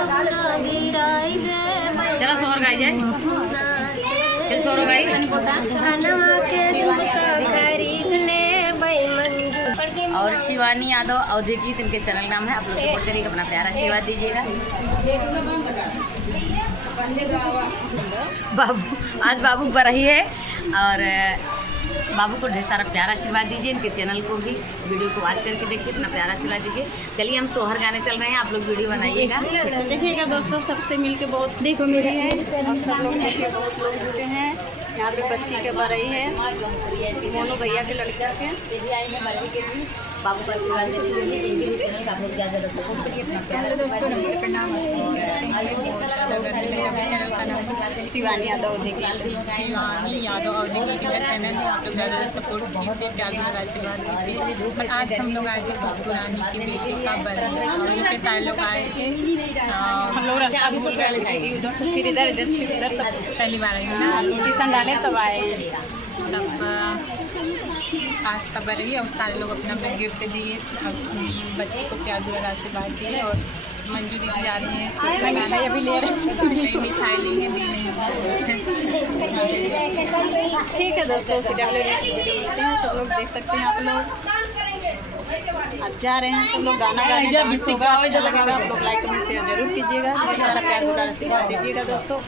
चलो सोहर गाई जाए, चल सोहर गाई तनी बोलता। और शिवानी यादव औद्योगिक इनके चैनल नाम है, आप लोग सपोर्ट करिएगा, अपना प्यारा आशीर्वाद दीजिएगा। बाबू आज बाबू बरही है और बाबू को ढेर सारा प्यारा आशीर्वाद दीजिए, इनके चैनल को भी वीडियो को वॉच करके देखिए, अपना प्यारा आशीर्वाद दीजिए। चलिए हम सोहर गाने चल रहे हैं, आप लोग वीडियो बनाइएगा, देखिएगा दोस्तों। सबसे मिलके बहुत खुशी मिली है और सब लोग देखिए बहुत लोग जुटे हैं। यहाँ पे बच्ची के बरई है, मोनू भैया के लड़किया के बाबू को आशीर्वाद देने के लिए इनके भी चैनल का आप लोग ज़्यादा सपोर्ट करिए, अपना प्यारा आशीर्वाद दीजिए। प्रणाम। शिवानी यादव शिवानी यादव औद्योगिक का चैनल है, आप लोग ज़्यादा सपोर्ट कीजिए, प्यार और आशीर्वाद दीजिए। और आज हम लोग आए थे पुरानी की बेटी का बर्थडे, और इनके सारे लोग आए थे। हम लोग रास्ता भी सोच रहे थे फिर इधर पहली बार आई ना, ट्यूशन डाले तब आए, तब आज तब रही और सारे लोग अपना अपना गिफ्ट दिए, बच्ची को प्यार और आशीर्वाद दिए। और मंजू दीदी जा रही हैं, गाना अभी ले रहे हैं, मिठाई ली है, दी नहीं। ठीक है दोस्तों, फिर अगले वीडियो मिलते हैं। सब लोग देख सकते हैं, आप लोग अब जा रहे हैं, सब लोग गाना गाने, डांस होगा, अच्छा लगेगा। आप लोग लाइक कमेंट शेयर जरूर कीजिएगा, ढेर सारा प्यार और आशीर्वाद दीजिएगा दोस्तों।